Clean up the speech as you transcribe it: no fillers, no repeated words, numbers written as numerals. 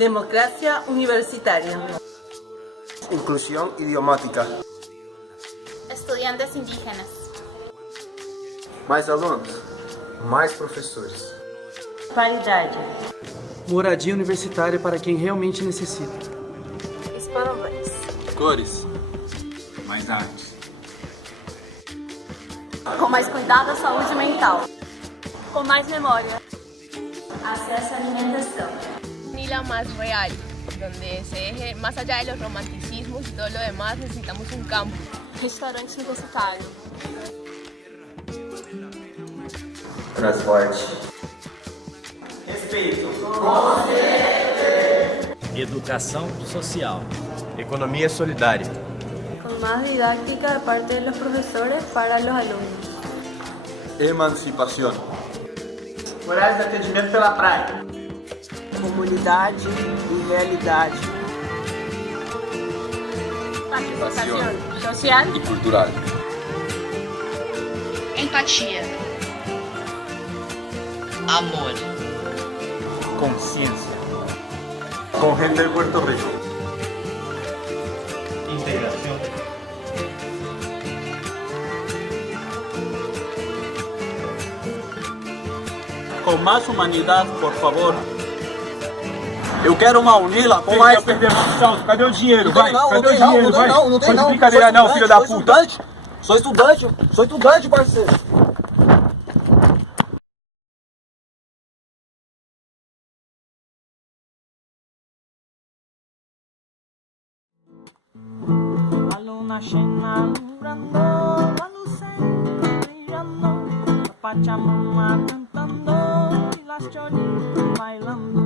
Democracia universitaria. Inclusión idiomática. Estudiantes indígenas. Mais alunos, mais professores. Paridade. Moradia universitária para quem realmente necessita. Parabéns. Cores. Mais artes. Com mais cuidado à saúde mental. Com mais memória. Acesso à alimentação. Nila más real, donde se deje, más allá de los romanticismos y todo lo demás, necesitamos un campo. Restaurante universitário. Transporte. Respeito. Educação social. Economia solidária. Con más didáctica de parte de los profesores para los alumnos. Emancipação. Horários de atendimento pela praia. Comunidade e realidade. Participación social E cultural. Empatia. Amor. Consciência. Com Render Puerto Rico. Integração. Com mais humanidade, por favor. Eu quero uma UNILA com mais... Cadê o dinheiro? Vai, Não, cadê não o tem dinheiro? não, Vai. não, não tem Faz não. brincadeira não, filho da puta. Sou estudante, parceiro. La luna llena alumbrando la lucero brillando, la Pachamama cantando y las cholitas bailando.